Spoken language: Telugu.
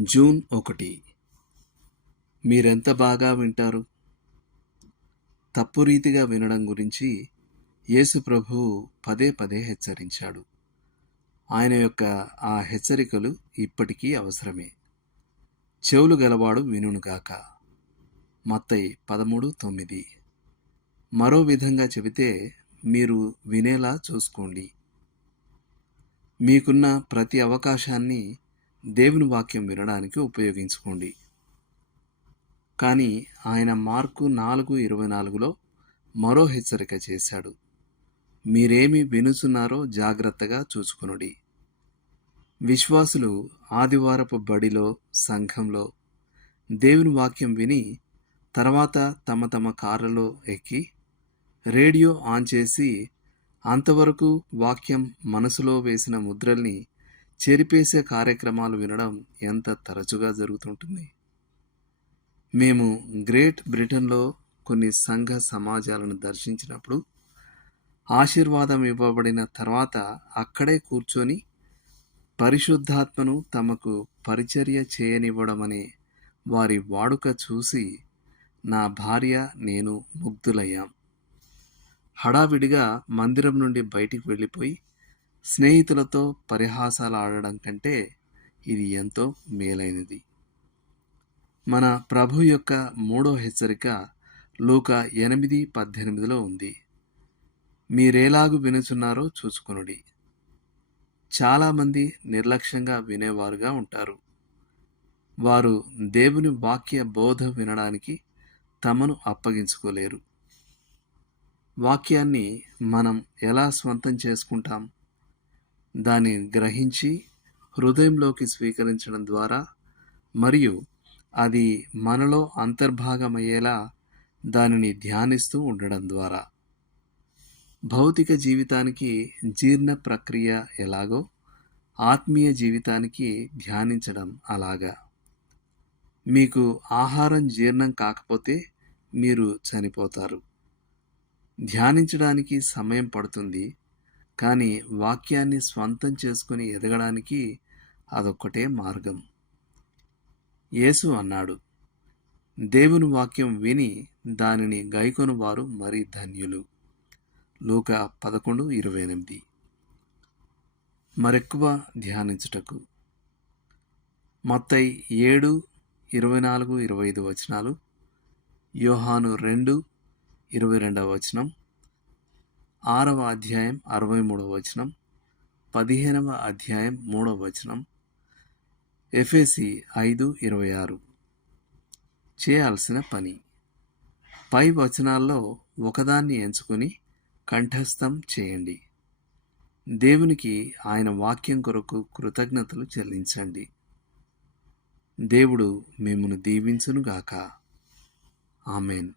జూన్ ఒకటి. మీరెంత బాగా వింటారు? తప్పు రీతిగా వినడం గురించి యేసు ప్రభువు పదే పదే హెచ్చరించాడు. ఆయన యొక్క ఆ హెచ్చరికలు ఇప్పటికీ అవసరమే. చెవులు గలవాడు వినుగాక మత్తయి పదమూడు తొమ్మిది. మరో విధంగా చెబితే మీరు వినేలా చూసుకోండి. మీకున్న ప్రతి అవకాశాన్ని దేవుని వాక్యం వినడానికి ఉపయోగించుకోండి. కానీ ఆయన మార్కు నాలుగు ఇరవై నాలుగులో మరో హెచ్చరిక చేశాడు. మీరేమి వినుచున్నారో జాగ్రత్తగా చూసుకొనుడి విశ్వాసులు ఆదివారపు బడిలో సంఘంలో దేవుని వాక్యం విని తర్వాత తమ తమ కార్లలో ఎక్కి రేడియో ఆన్ చేసి అంతవరకు వాక్యం మనసులో వేసిన ముద్రల్ని చెరిపేసే కార్యక్రమాలు వినడం ఎంత తరచుగా జరుగుతుంటుంది? మేము గ్రేట్ బ్రిటన్లో కొన్ని సంఘ సమాజాలను దర్శించినప్పుడు ఆశీర్వాదం ఇవ్వబడిన తర్వాత అక్కడే కూర్చొని పరిశుద్ధాత్మను తమకు పరిచర్య చేయనివ్వడం అనే వారి వాడుక చూసి నా భార్య నేను ముగ్ధులయ్యాం. హడావిడిగా మందిరం నుండి బయటికి వెళ్ళిపోయి స్నేహితులతో పరిహాసాలు ఆడడం కంటే ఇది ఎంతో మేలైనది. మన ప్రభు యొక్క మూడో హెచ్చరిక లూక ఎనిమిది పద్దెనిమిదిలో ఉంది. మీరేలాగు వినుచున్నారో చూసుకొనుడి చాలామంది నిర్లక్ష్యంగా వినేవారుగా ఉంటారు. వారు దేవుని వాక్య బోధ వినడానికి తమను అప్పగించుకోలేరు. వాక్యాన్ని మనం ఎలా స్వంతం చేసుకుంటాం? దాన్ని గ్రహించి హృదయంలోకి స్వీకరించడం ద్వారా మరియు అది మనలో అంతర్భాగమయ్యేలా దానిని ధ్యానిస్తూ ఉండడం ద్వారా. భౌతిక జీవితానికి జీర్ణ ప్రక్రియ ఎలాగో ఆత్మీయ జీవితానికి ధ్యానించడం అలాగా. మీకు ఆహారం జీర్ణం కాకపోతే మీరు చనిపోతారు. ధ్యానించడానికి సమయం పడుతుంది. కానీ వాక్యాన్ని స్వంతం చేసుకుని ఎదగడానికి అదొక్కటే మార్గం. యేసు అన్నాడు దేవుని వాక్యం విని దానిని గైకొను వారు మరీ ధన్యులు. లూక పదకొండు ఇరవై ఎనిమిది. మరెక్కువ ధ్యానించుటకు. మొత్తై ఏడు ఇరవై నాలుగు ఇరవై ఐదు వచనాలు. యోహాను రెండు ఇరవై రెండవ వచనం. ఆరవ అధ్యాయం అరవై మూడవ వచనం పదిహేనవ అధ్యాయం మూడవ వచనం ఎఫ్ఎసి ఐదు ఇరవై ఆరు. చేయాల్సిన పని. పై వచనాల్లో ఒకదాన్ని ఎంచుకొని కంఠస్థం చేయండి. దేవునికి ఆయన వాక్యం కొరకు కృతజ్ఞతలు చెల్లించండి. దేవుడు మిమ్మను దీవించునుగాక. ఆమెన్.